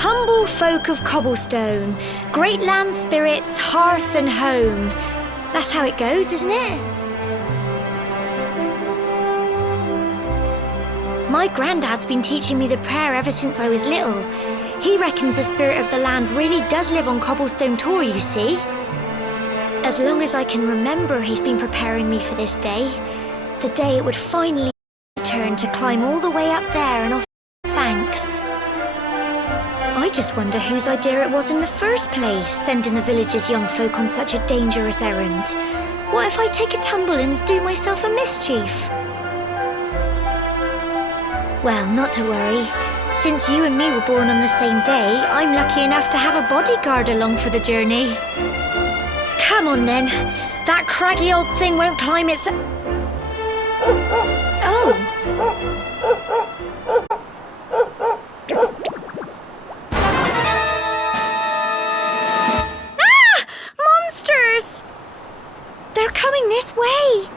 Humble folk of cobblestone, great land spirits, hearth and home. That's how it goes, isn't it? My granddad's been teaching me the prayer ever since I was little. He reckons the spirit of the land really does live on Cobblestone Tor, you see. As long as I can remember, he's been preparing me for this day. The day it would finally be my turn to climb all the way up there and offer thanks. I just wonder whose idea it was in the first place, sending the village's young folk on such a dangerous errand. What if I take a tumble and do myself a mischief? Well, not to worry. Since you and me were born on the same day, I'm lucky enough to have a bodyguard along for the journey. Come on then. That craggy old thing won't climb its... Oh! Monsters! They're coming this way!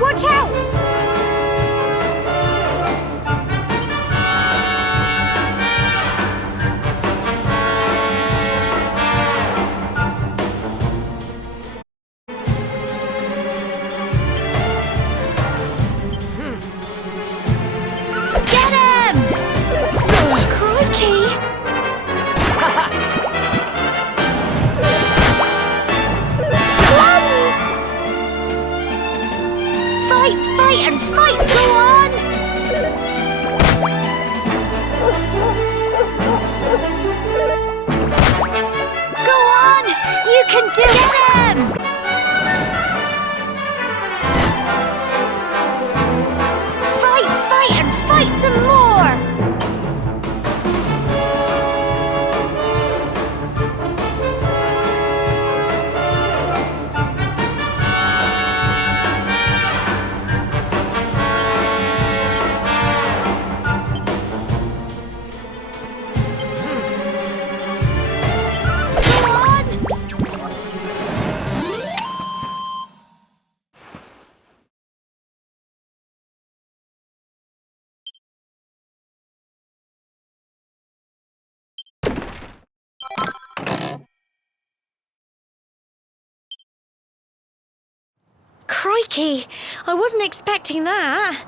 Watch out! Get him! Crikey! Plums! Fight, and fight! Go on! Go on! You can do it! Fight, and fight some more! Crikey! I wasn't expecting that.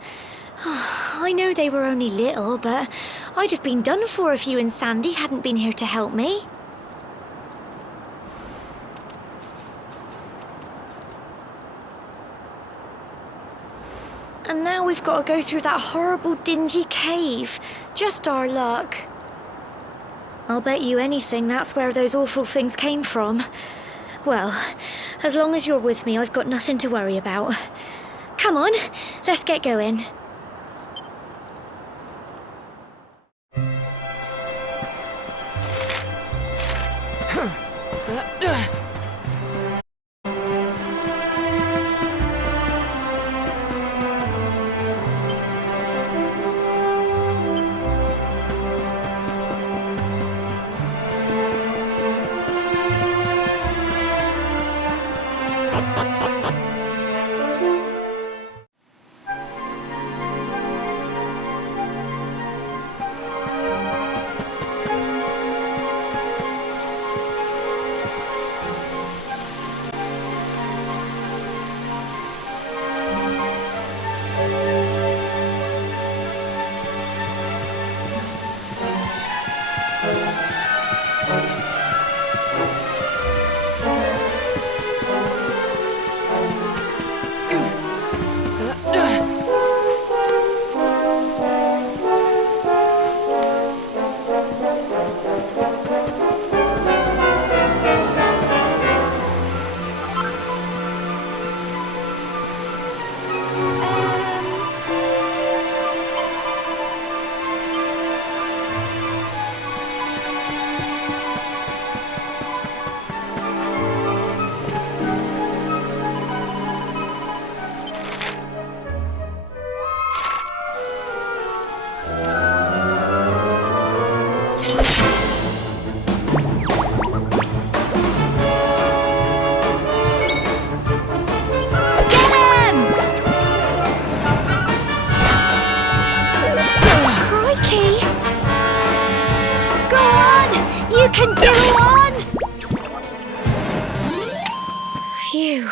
I know they were only little, but I'd have been done for if you and Sandy hadn't been here to help me. And now we've got to go through that horrible, dingy cave. Just our luck. I'll bet you anything that's where those awful things came from. Well, as long as you're with me, I've got nothing to worry about. Come on, let's get going. can do one! Phew.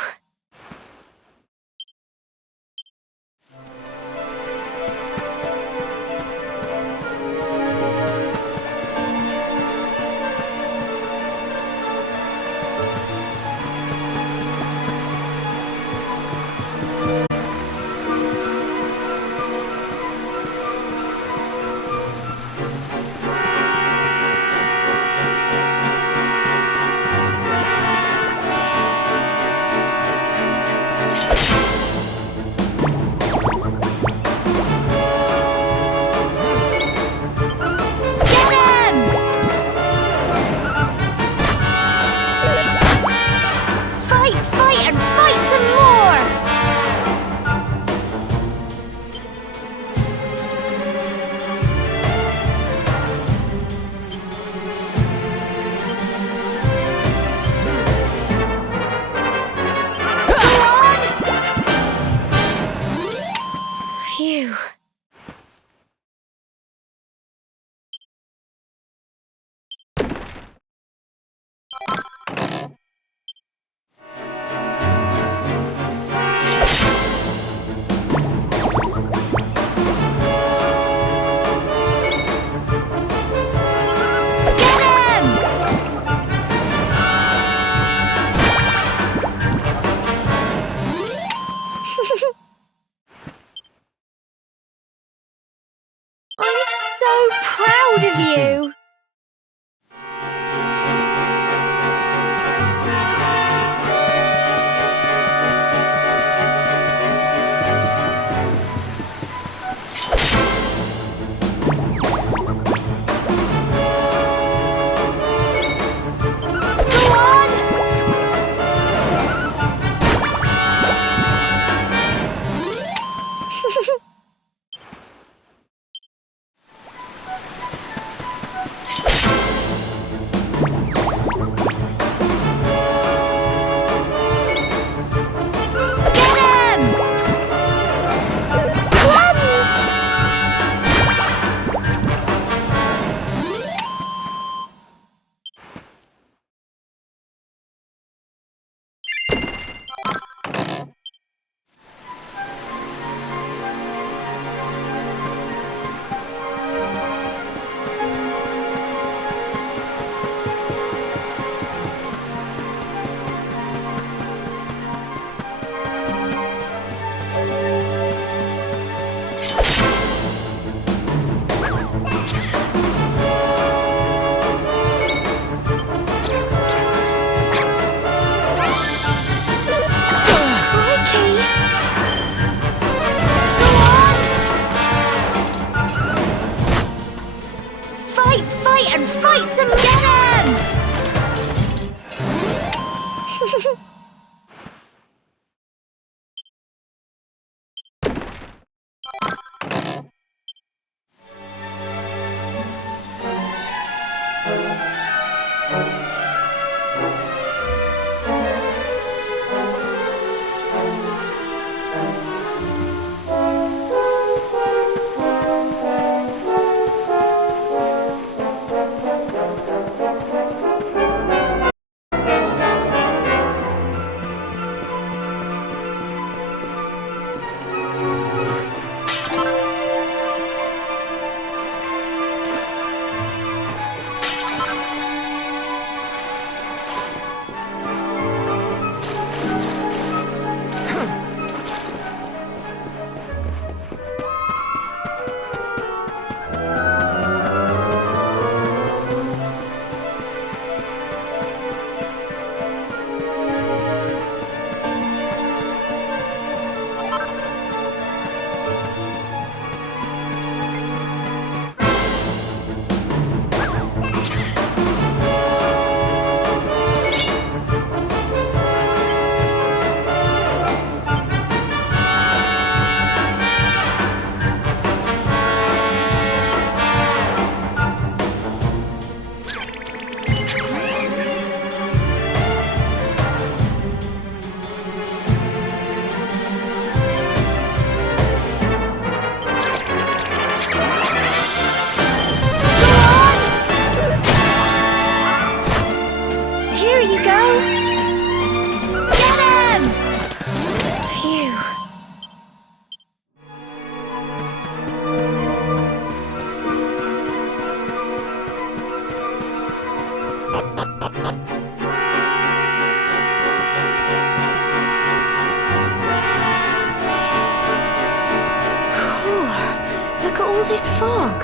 this fog?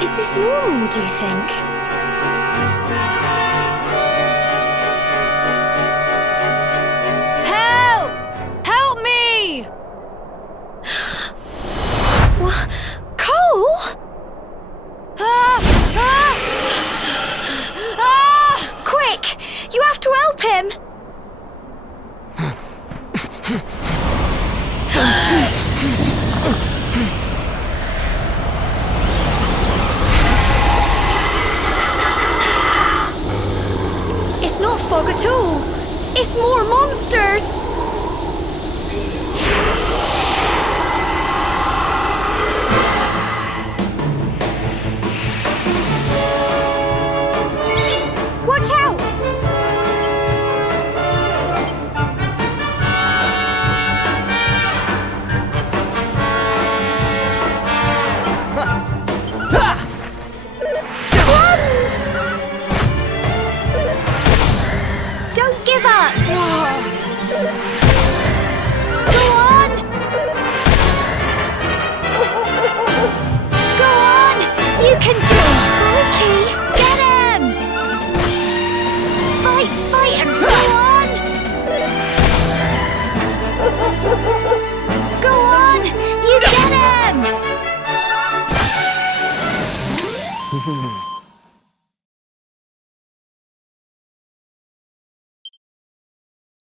Is this normal, do you think? Help! Help me! What? Cole? Ah! Ah! Ah! Quick! You have to help him! It's not fog at all. It's more monsters. Watch out! Don't give up! Go on! Go on! You can do it! Crikey! Get him! Fight, fight, and go on! Go on! You get him!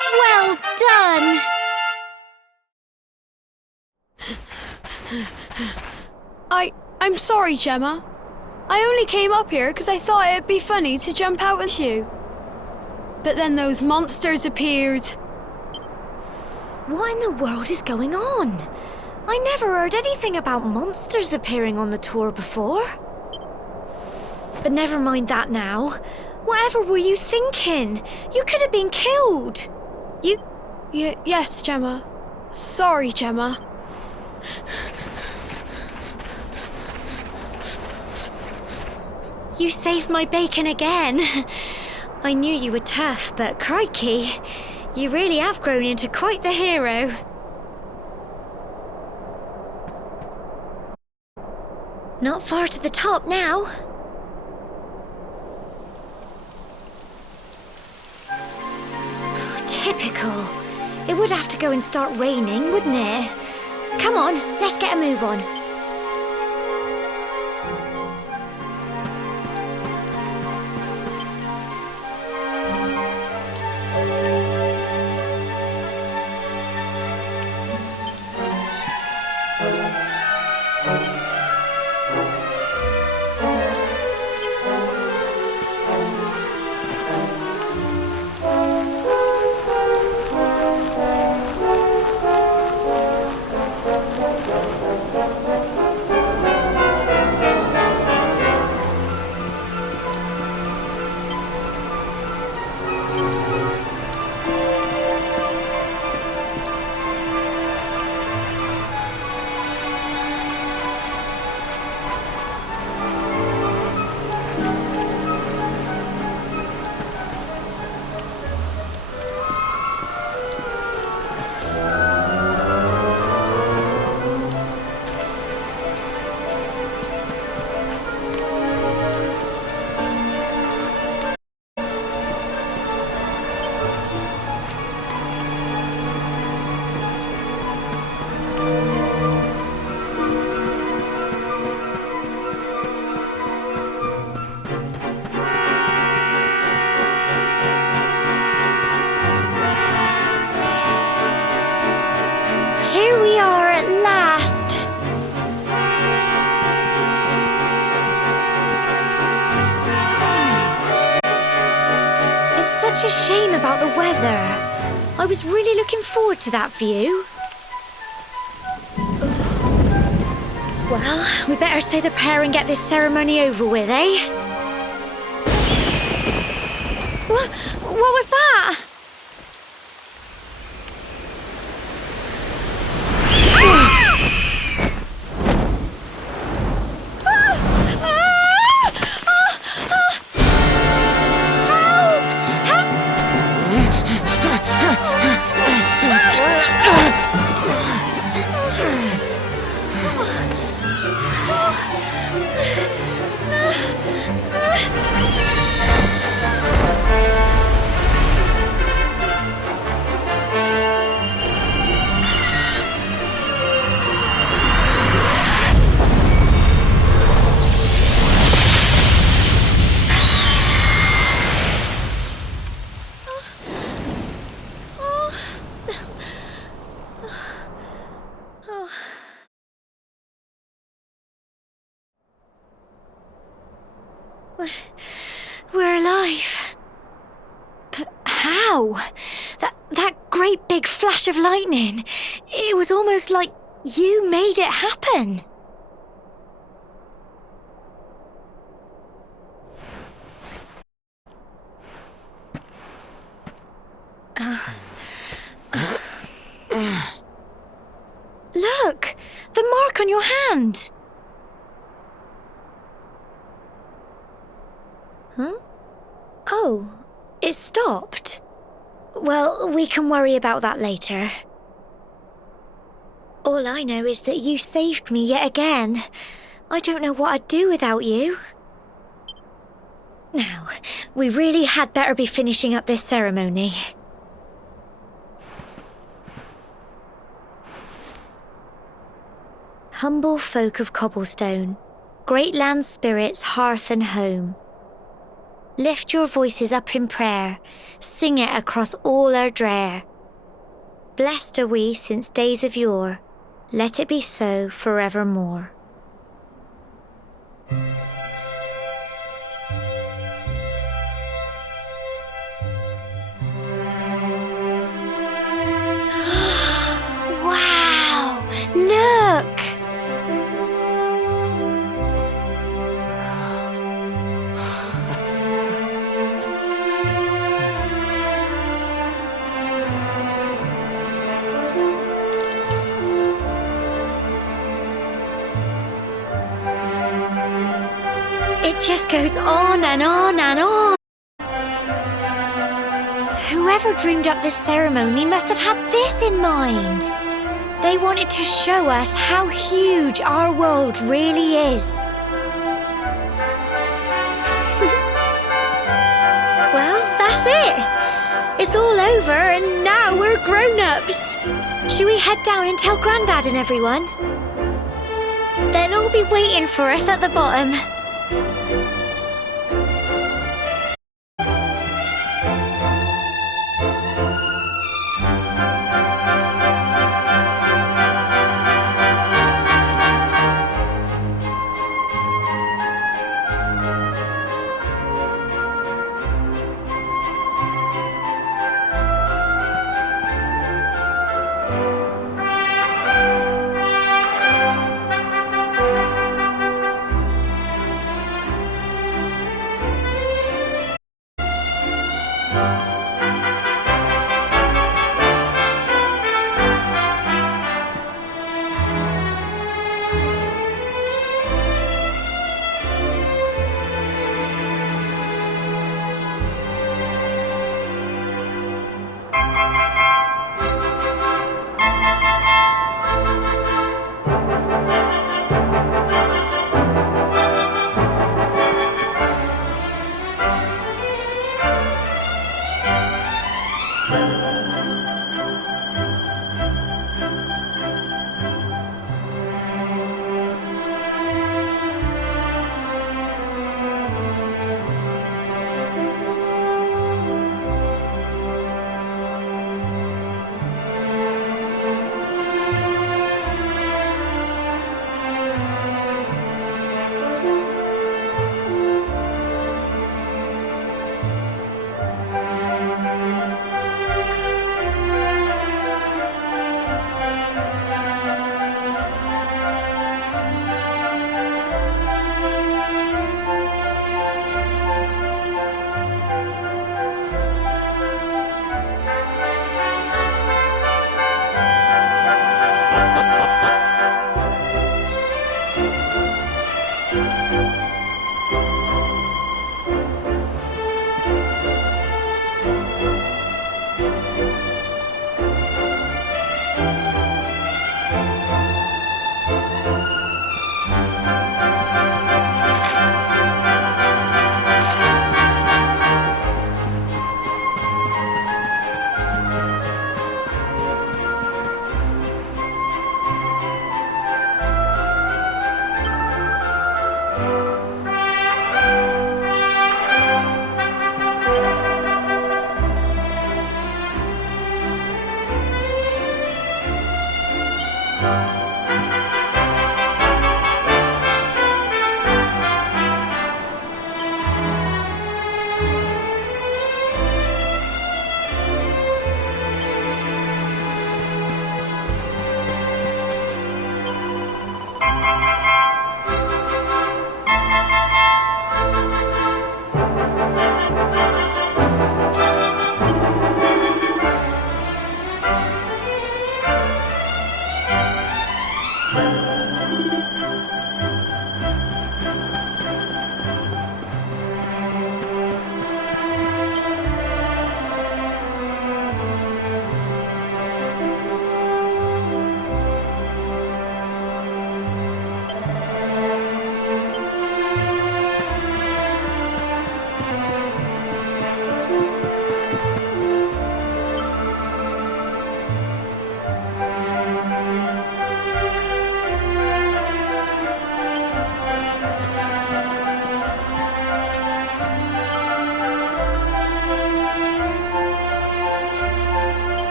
Well done! I'm sorry, Gemma. I only came up here because I thought it'd be funny to jump out with you. But then those monsters appeared. What in the world is going on? I never heard anything about monsters appearing on the tour before. But never mind that now. Whatever were you thinking? You could have been killed. Yes, Gemma. Sorry, Gemma. You saved my bacon again. I knew you were tough, but crikey, you really have grown into quite the hero. Not far to the top now. Typical. It would have to go and start raining, wouldn't it? Come on, let's get a move on. Here we are at last. It's such a shame about the weather. I was really looking forward to that view. Well, we better say the prayer and get this ceremony over with, eh? What was that? We're alive. But how? That great big flash of lightning. It was almost like you made it happen. Look! The mark on your hand! Huh? Oh, it stopped. Well, we can worry about that later. All I know is that you saved me yet again. I don't know what I'd do without you. Now, we really had better be finishing up this ceremony. Humble folk of Cobblestone, great land spirits, hearth and home. Lift your voices up in prayer, sing it across all our drear. Blessed are we since days of yore, let it be so forevermore. Wow! Look! It just goes on and on and on. Whoever dreamed up this ceremony must have had this in mind. They wanted to show us how huge our world really is. Well, that's it. It's all over and now we're grown-ups. Shall we head down and tell Grandad and everyone? They'll all be waiting for us at the bottom.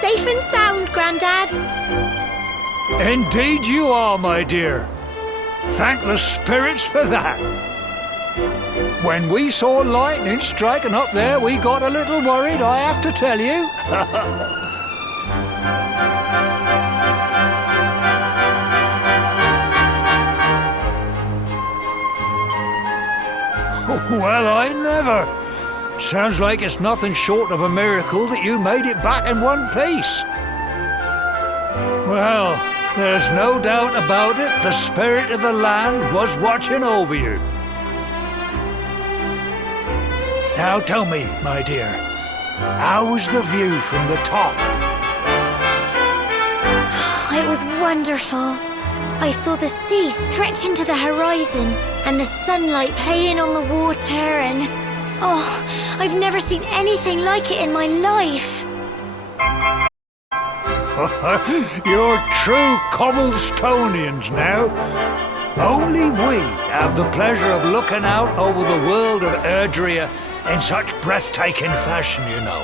safe and sound, Grandad. Indeed you are, my dear. Thank the spirits for that. When we saw lightning striking up there, we got a little worried, I have to tell you. Well, I never. Sounds like it's nothing short of a miracle that you made it back in one piece. Well, there's no doubt about it, the spirit of the land was watching over you. Now tell me, my dear, how was the view from the top? It was wonderful. I saw the sea stretch into the horizon and the sunlight playing on the water and... Oh, I've never seen anything like it in my life. You're true Cobblestonians now. Only we have the pleasure of looking out over the world of Erdrea in such breathtaking fashion, you know.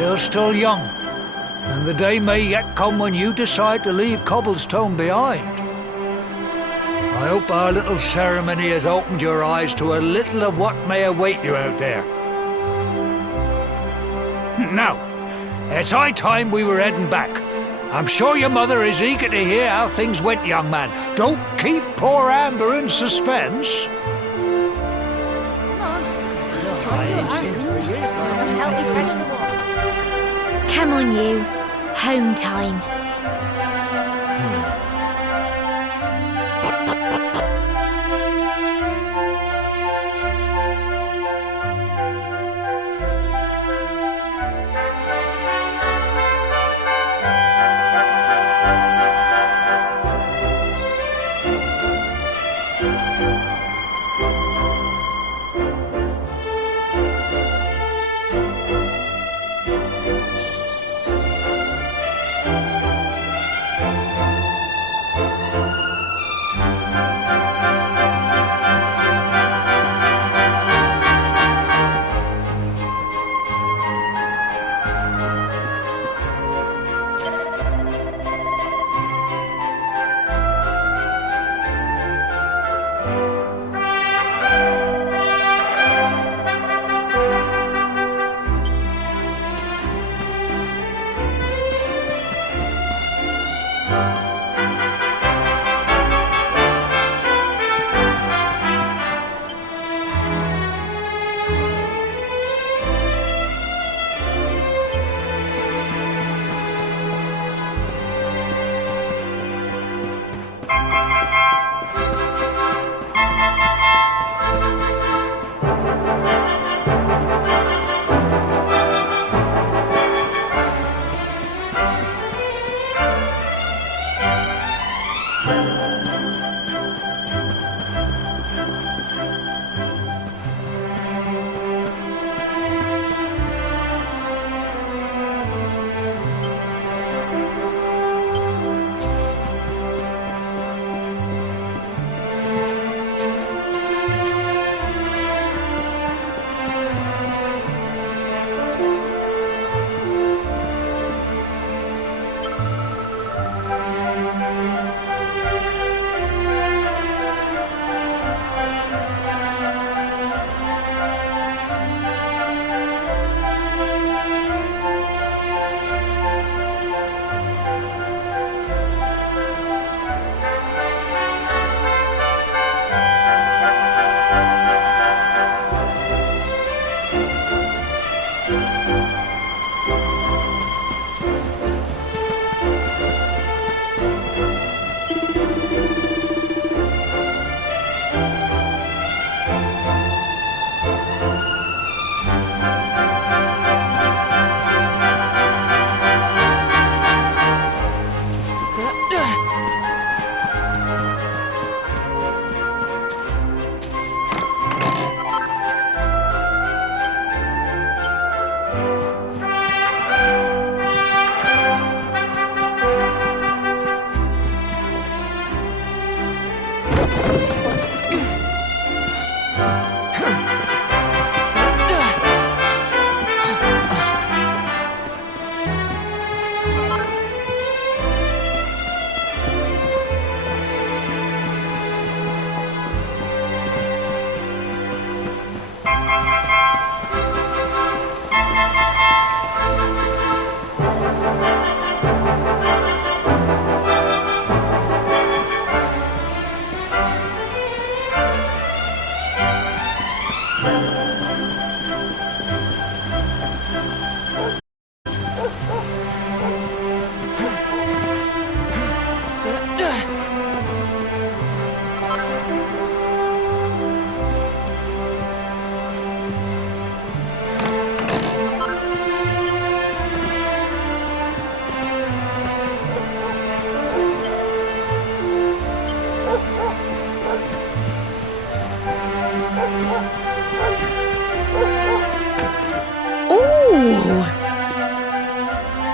You're still young, and the day may yet come when you decide to leave Cobblestone behind. I hope our little ceremony has opened your eyes to a little of what may await you out there. Now, it's high time we were heading back. I'm sure your mother is eager to hear how things went, young man. Don't keep poor Amber in suspense. Come on, you. Home time.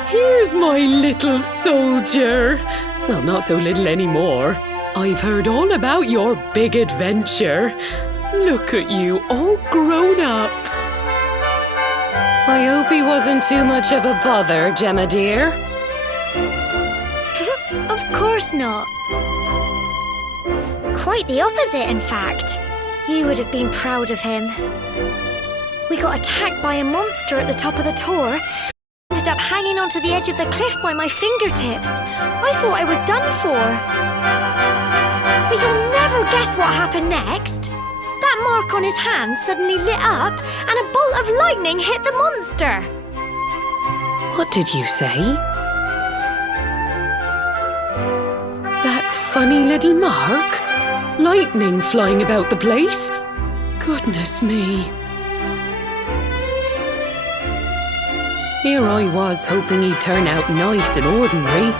Here's my little soldier. Well, not so little anymore. I've heard all about your big adventure. Look at you, all grown up. I hope he wasn't too much of a bother, Gemma dear. Of course not. Quite the opposite, in fact. You would have been proud of him. We got attacked by a monster at the top of the tor. Ended up hanging onto the edge of the cliff by my fingertips. I thought I was done for. But you'll never guess what happened next. That mark on his hand suddenly lit up and a bolt of lightning hit the monster. What did you say? That funny little mark? Lightning flying about the place? Goodness me. Here I was hoping he'd turn out nice and ordinary,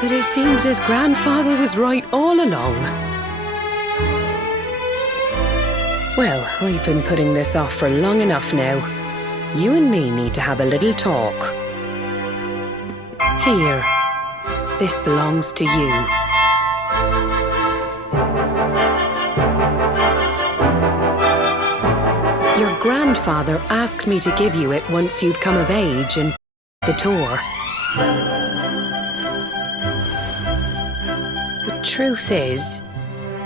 but it seems his grandfather was right all along. Well, I've been putting this off for long enough now. You and me need to have a little talk. Here. This belongs to you. Your grandfather asked me to give you it once you'd come of age and the tour. The truth is,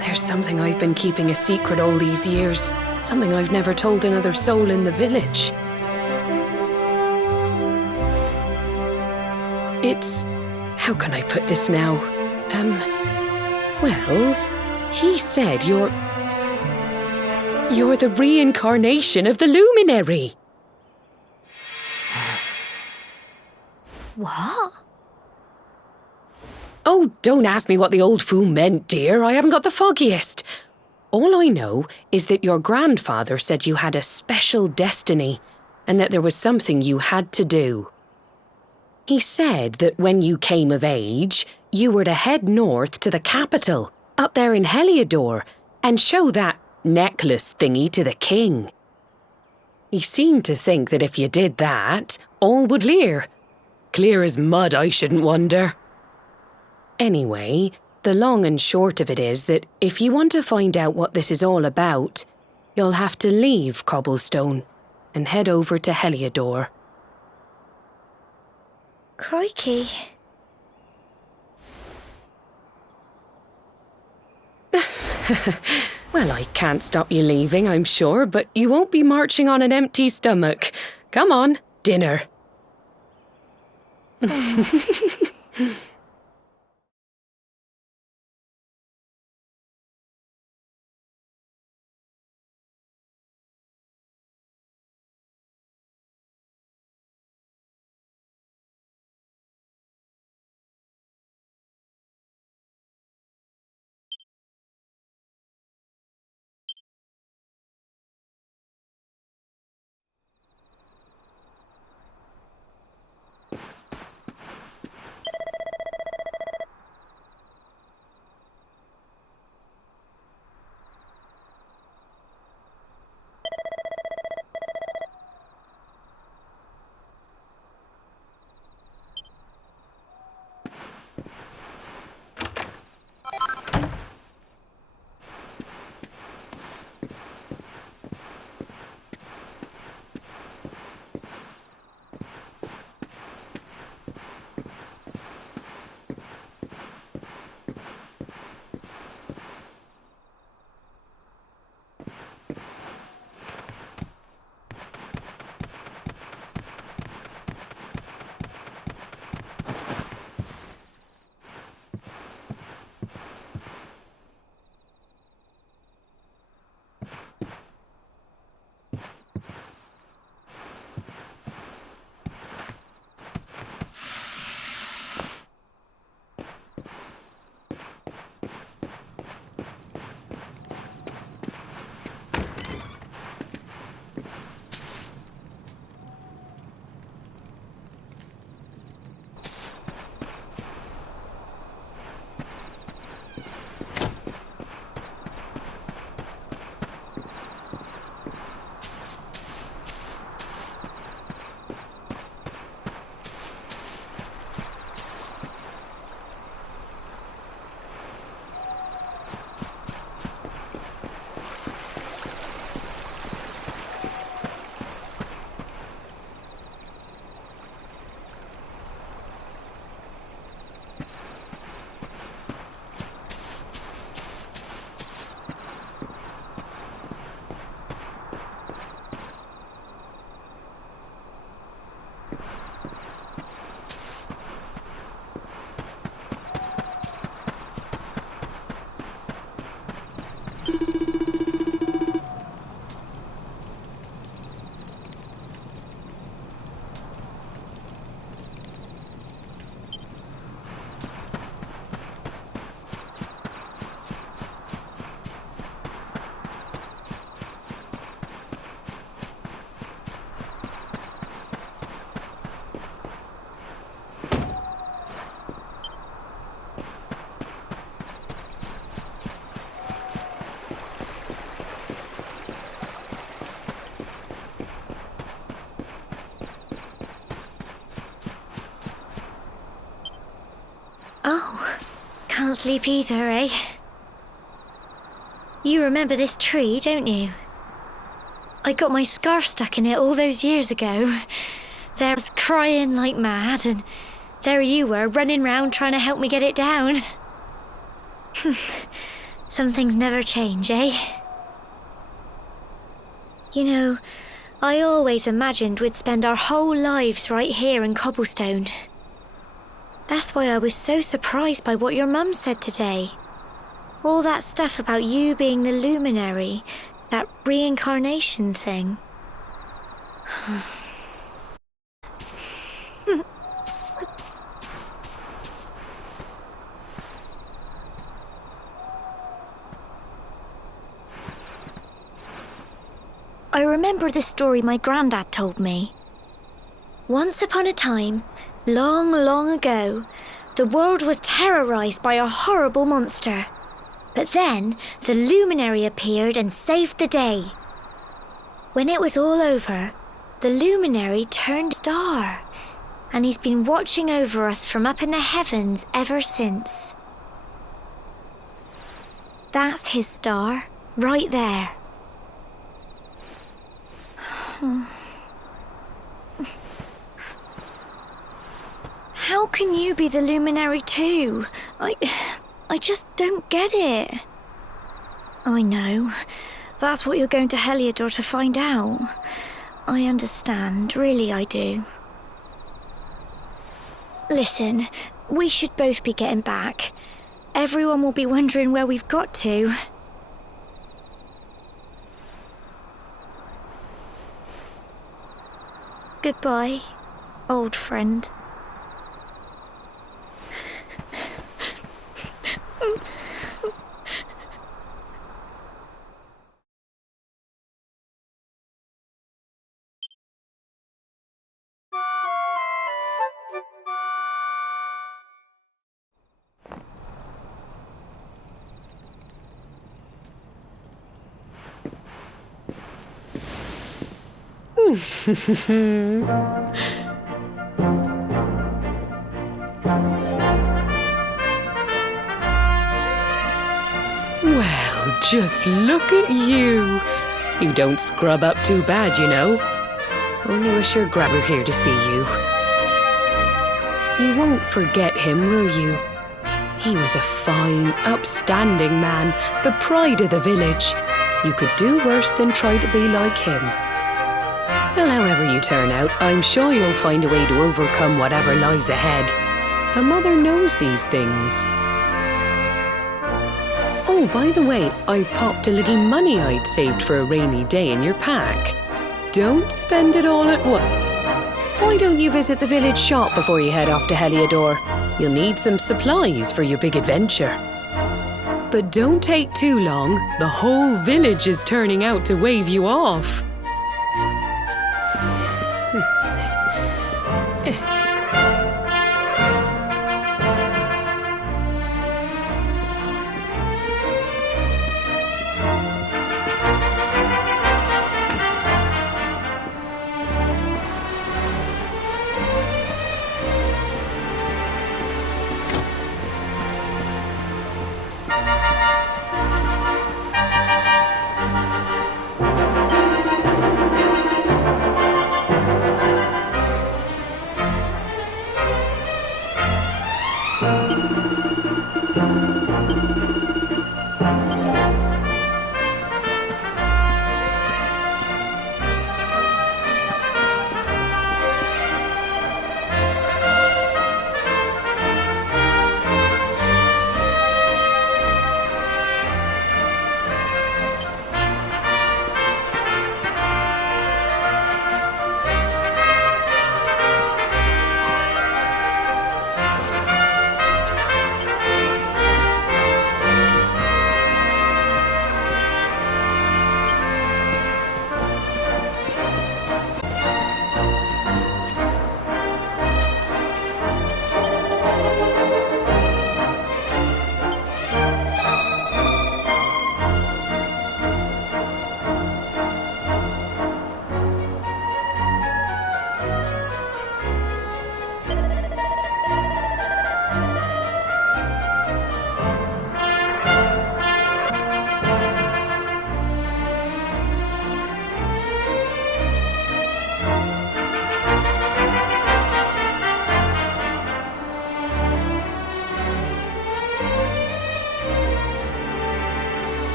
there's something I've been keeping a secret all these years. Something I've never told another soul in the village. It's... how can I put this now? Well, he said you're the reincarnation of the luminary. What? Oh, don't ask me what the old fool meant, dear. I haven't got the foggiest. All I know is that your grandfather said you had a special destiny and that there was something you had to do. He said that when you came of age, you were to head north to the capital, up there in Heliodor, and show that necklace thingy to the king. He seemed to think that if you did that, all would clear. Clear as mud, I shouldn't wonder. Anyway, the long and short of it is that if you want to find out what this is all about, you'll have to leave Cobblestone and head over to Heliodor. Crikey. Well, I can't stop you leaving, I'm sure, but you won't be marching on an empty stomach. Come on, dinner. Oh, can't sleep either, eh? You remember this tree, don't you? I got my scarf stuck in it all those years ago. There I was crying like mad, and there you were running round trying to help me get it down. Some things never change, eh? You know, I always imagined we'd spend our whole lives right here in Cobblestone. That's why I was so surprised by what your mum said today. All that stuff about you being the luminary, that reincarnation thing. I remember the story my granddad told me. Once upon a time, long, long ago, the world was terrorized by a horrible monster. But then, the luminary appeared and saved the day. When it was all over, the luminary turned star, and he's been watching over us from up in the heavens ever since. That's his star, right there. How can you be the luminary too? I just don't get it. I know. That's what you're going to Heliodor to find out. I understand, really I do. Listen, we should both be getting back. Everyone will be wondering where we've got to. Goodbye, old friend. Well, just look at you. You don't scrub up too bad, you know. Only wish your grab were here to see you. You won't forget him, will you? He was a fine, upstanding man, the pride of the village. You could do worse than try to be like him. Well, however you turn out, I'm sure you'll find a way to overcome whatever lies ahead. A mother knows these things. Oh, by the way, I've popped a little money I'd saved for a rainy day in your pack. Don't spend it all at once. Why don't you visit the village shop before you head off to Heliodor? You'll need some supplies for your big adventure. But don't take too long. The whole village is turning out to wave you off.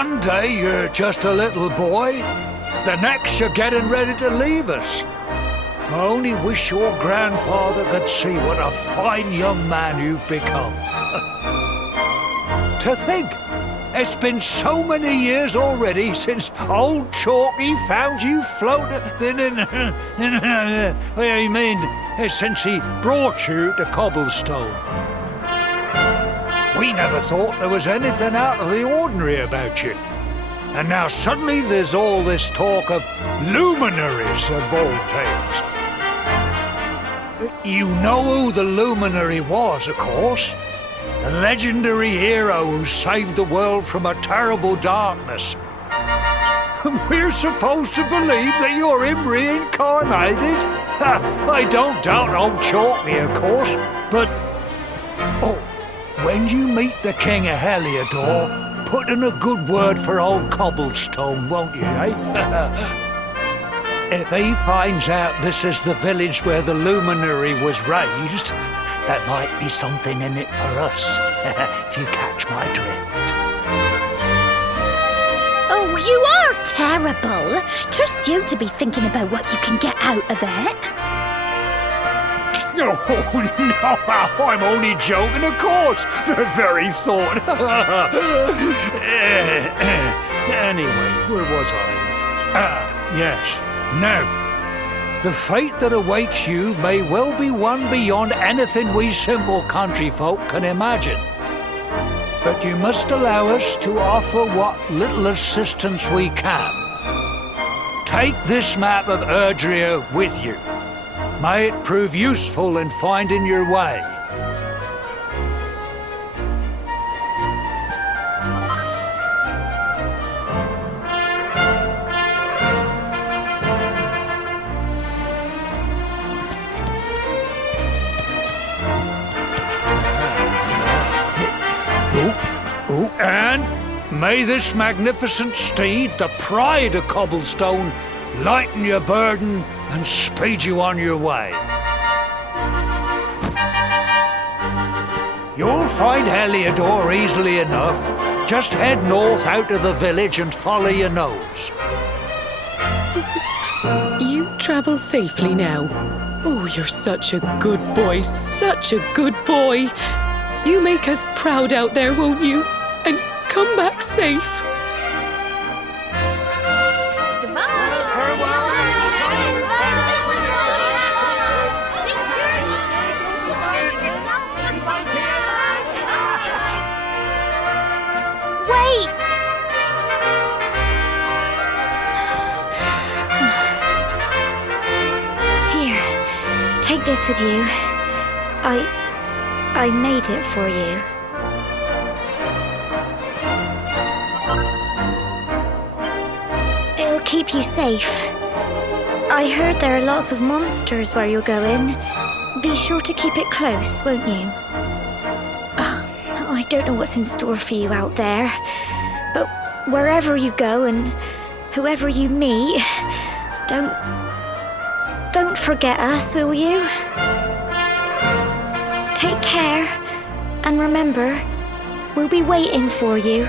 One day you're just a little boy, the next you're getting ready to leave us. I only wish your grandfather could see what a fine young man you've become. To think, it's been so many years already since old Chalky found you floating since he brought you to Cobblestone. We never thought there was anything out of the ordinary about you. And now suddenly there's all this talk of luminaries of all things. You know who the luminary was, of course. A legendary hero who saved the world from a terrible darkness. We're supposed to believe that you're him reincarnated? I don't doubt old Chalky, of course, but... Oh, when you meet the King of Heliodor, put in a good word for old Cobblestone, won't you, eh? If he finds out this is the village where the luminary was raised, there might be something in it for us, if you catch my drift. Oh, you are terrible. Trust you to be thinking about what you can get out of it. Oh, no, I'm only joking, of course. The very thought. Anyway, where was I? Yes. Now, the fate that awaits you may well be one beyond anything we simple country folk can imagine. But you must allow us to offer what little assistance we can. Take this map of Erdrea with you. May it prove useful in finding your way. And may this magnificent steed, the pride of Cobblestone, lighten your burden and speed you on your way. You'll find Heliodor easily enough. Just head north out of the village and follow your nose. You travel safely now. Oh, you're such a good boy, such a good boy. You make us proud out there, won't you? And come back safe. Wait! Here, take this with you. I made it for you. It'll keep you safe. I heard there are lots of monsters where you're going. Be sure to keep it close, won't you? I don't know what's in store for you out there, but wherever you go and whoever you meet, don't forget us, will you? Take care, and remember, we'll be waiting for you.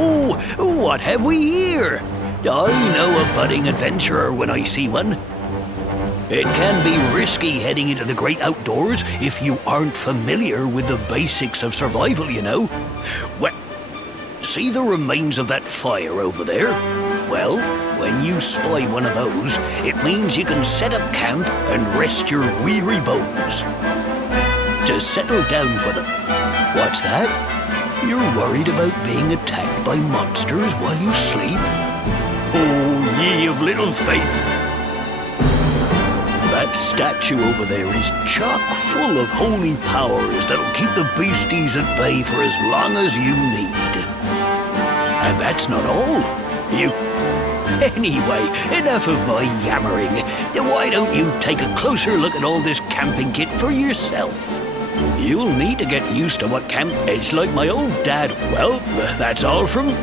What have we here? I know a budding adventurer when I see one. It can be risky heading into the great outdoors if you aren't familiar with the basics of survival, you know. Well, see the remains of that fire over there? Well, when you spy one of those, it means you can set up camp and rest your weary bones. To settle down for them. What's that? You're worried about being attacked by monsters while you sleep? Oh, ye of little faith! That statue over there is chock full of holy powers that'll keep the beasties at bay for as long as you need. And that's not all. Anyway, enough of my yammering. Why don't you take a closer look at all this camping kit for yourself? You'll need to get used to what camp is like. My old dad. Well, that's all from...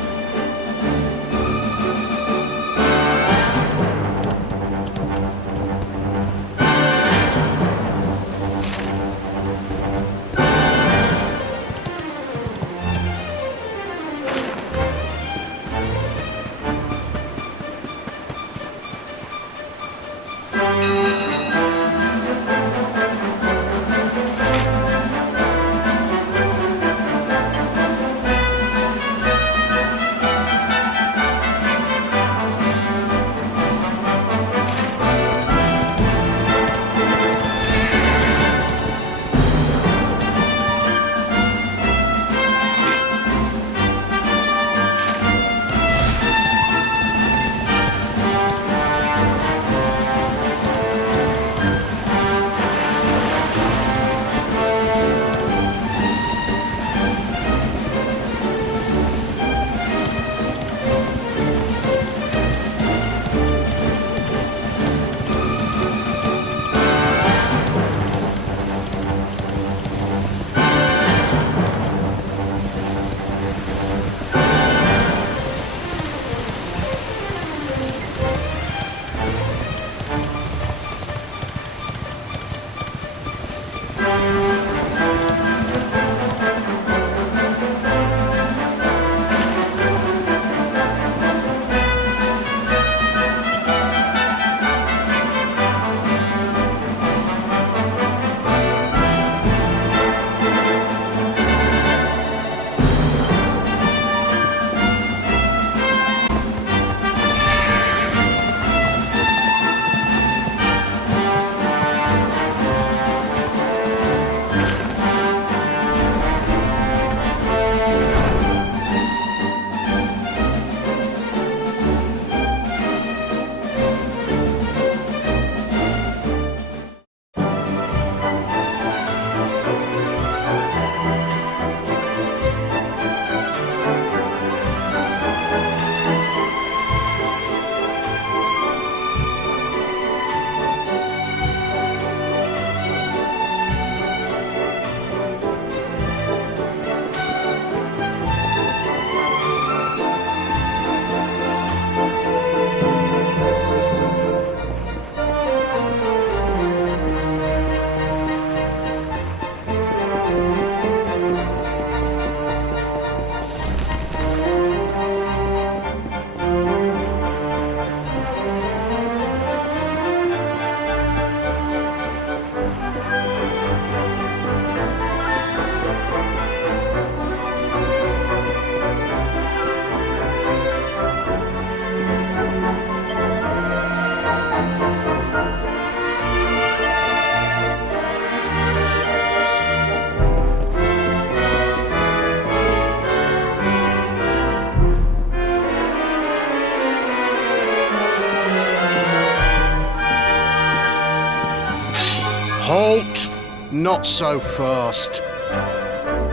Halt! Not so fast.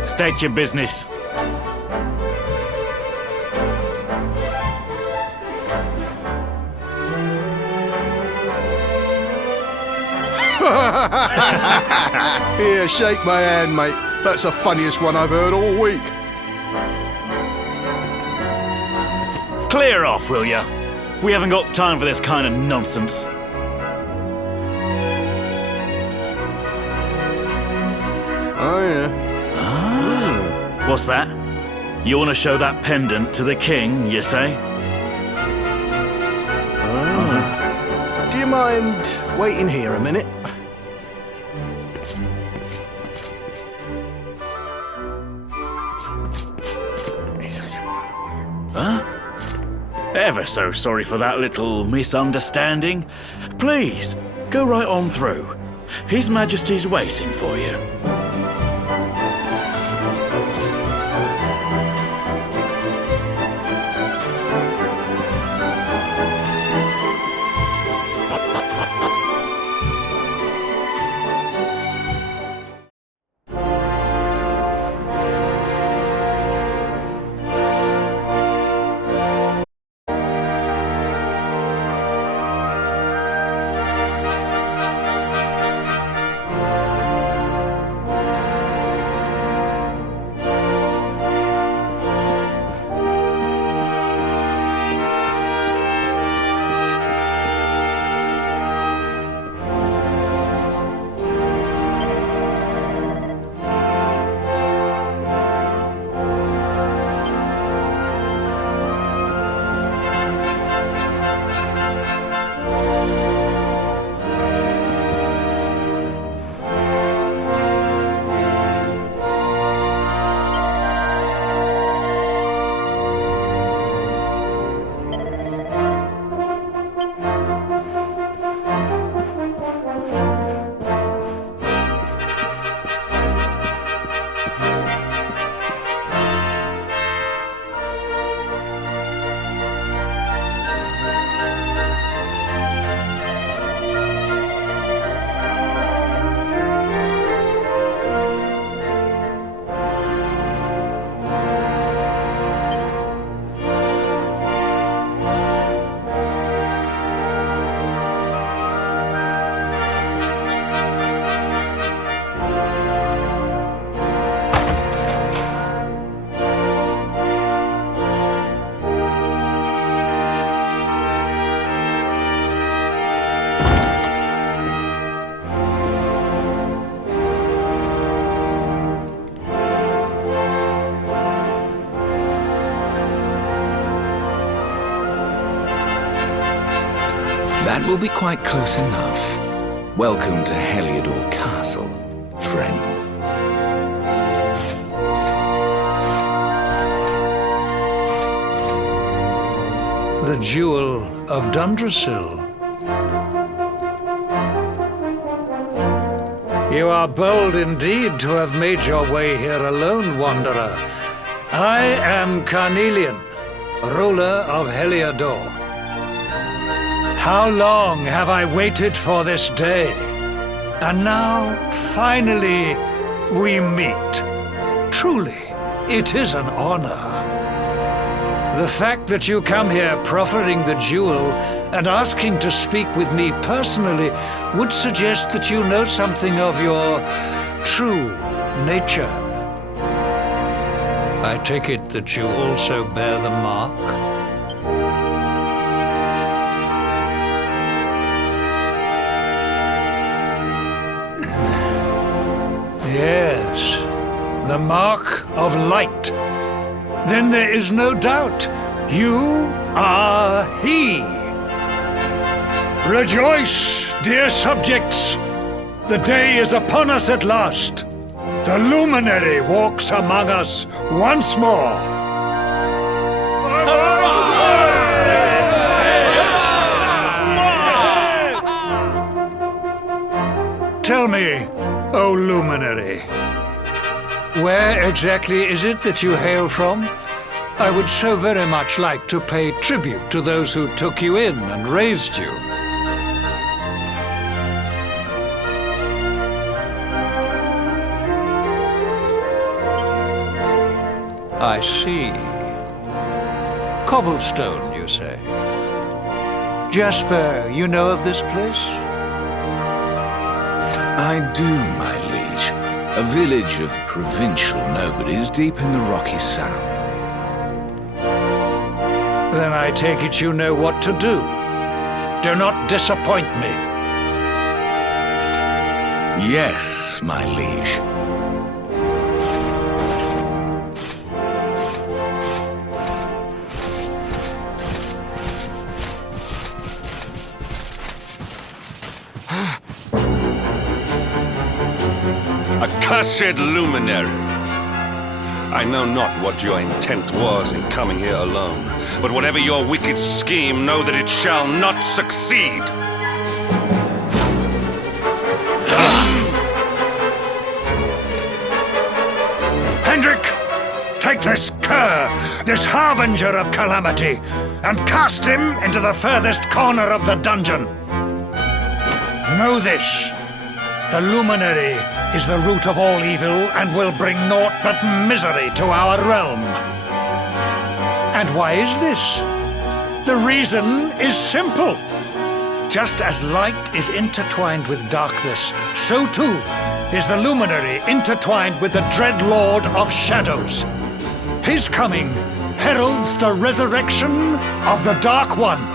State your business. Here, shake my hand, mate. That's the funniest one I've heard all week. Clear off, will ya? We haven't got time for this kind of nonsense. Oh, yeah. What's that? You want to show that pendant to the king, you say? Do you mind waiting here a minute? Ever so sorry for that little misunderstanding. Please, go right on through. His Majesty's waiting for you. That will be quite close enough. Welcome to Heliodor Castle, friend. The Jewel of Dundrasil. You are bold indeed to have made your way here alone, Wanderer. I am Carnelian, ruler of Heliodor. How long have I waited for this day? And now, finally, we meet. Truly, it is an honor. The fact that you come here proffering the jewel and asking to speak with me personally would suggest that you know something of your true nature. I take it that you also bear the mark? Yes, the mark of light. Then there is no doubt, you are he. Rejoice, dear subjects! The day is upon us at last. The luminary walks among us once more. Tell me, O luminary, where exactly is it that you hail from? I would so very much like to pay tribute to those who took you in and raised you. I see. Cobblestone, you say? Jasper, you know of this place? I do, my liege. A village of provincial nobodies deep in the rocky south. Then I take it you know what to do. Do not disappoint me. Yes, my liege. Accursed luminary! I know not what your intent was in coming here alone, but whatever your wicked scheme, know that it shall not succeed! Hendrik, take this cur, this harbinger of calamity, and cast him into the furthest corner of the dungeon. Know this. The luminary is the root of all evil and will bring naught but misery to our realm. And why is this? The reason is simple. Just as light is intertwined with darkness, so too is the luminary intertwined with the dread Lord of Shadows. His coming heralds the resurrection of the Dark One.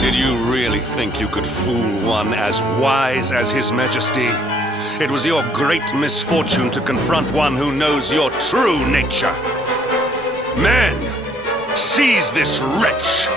Did you really think you could fool one as wise as His Majesty? It was your great misfortune to confront one who knows your true nature. Men, seize this wretch!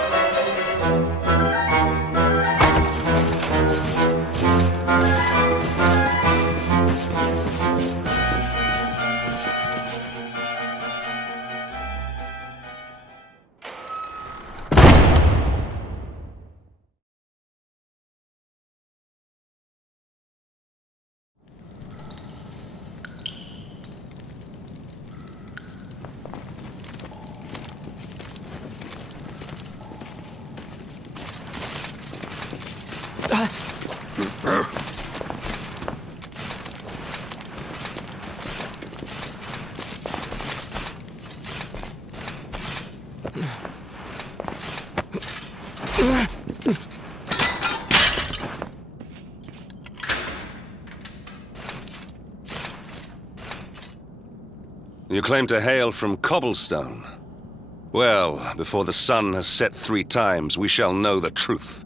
You claim to hail from Cobblestone. Well, before the sun has set 3 times, we shall know the truth.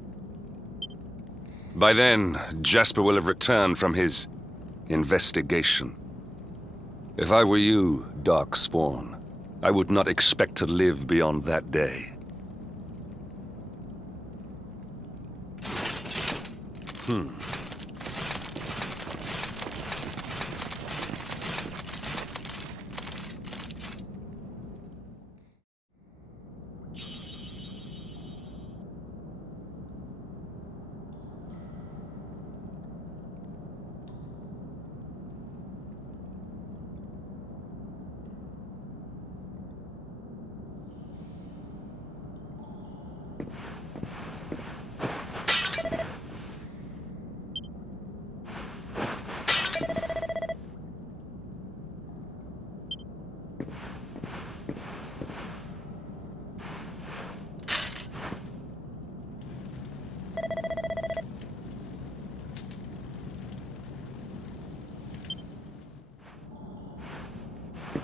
By then, Jasper will have returned from his investigation. If I were you, Darkspawn, I would not expect to live beyond that day.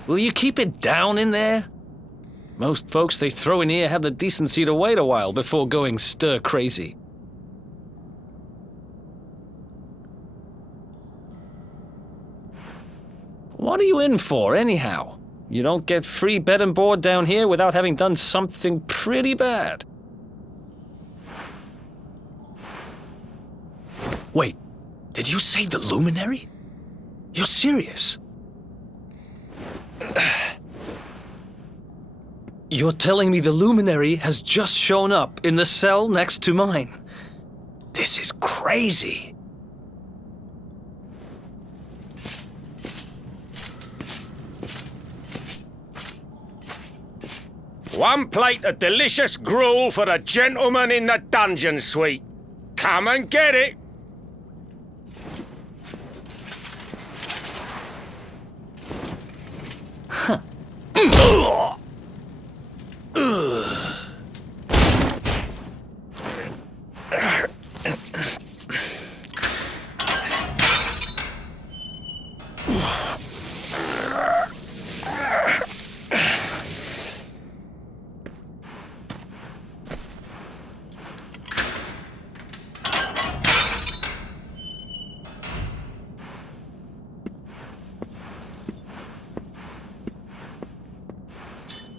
Will you keep it down in there? Most folks they throw in here have the decency to wait a while before going stir-crazy. What are you in for, anyhow? You don't get free bed and board down here without having done something pretty bad. Wait, did you say the Luminary? You're serious? You're telling me the Luminary has just shown up in the cell next to mine? This is crazy. One plate of delicious gruel for the gentleman in the dungeon suite. Come and get it.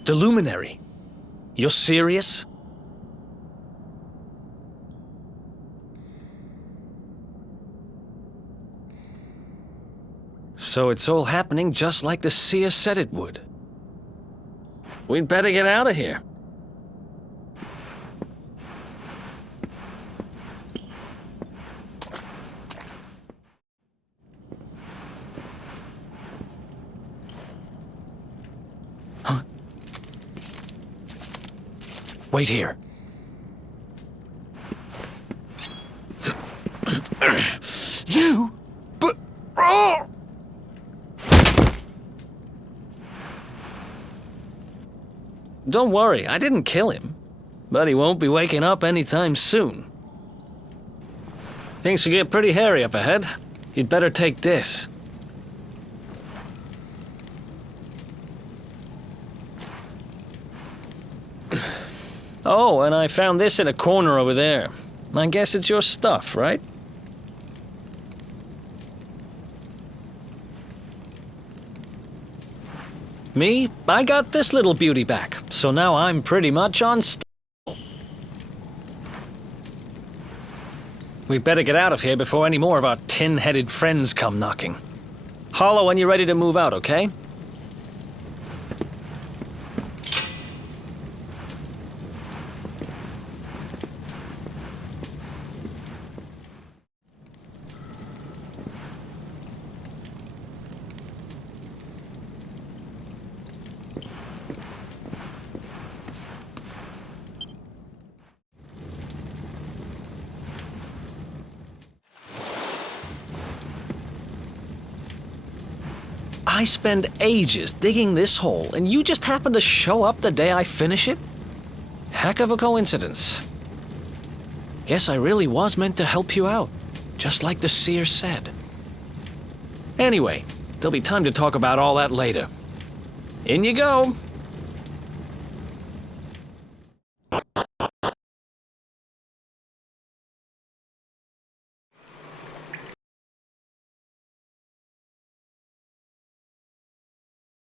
The Luminary? You're serious? So it's all happening just like the seer said it would. We'd better get out of here. Huh? Wait here. You? But... Oh! Don't worry, I didn't kill him. But he won't be waking up anytime soon. Things will get pretty hairy up ahead. You'd better take this. Oh, and I found this in a corner over there. I guess it's your stuff, right? Me? I got this little beauty back, so now I'm pretty much on We better get out of here before any more of our tin-headed friends come knocking. Holler when you're ready to move out, okay? I spend ages digging this hole, and you just happen to show up the day I finish it? Heck of a coincidence. Guess I really was meant to help you out, just like the seer said. Anyway, there'll be time to talk about all that later. In you go.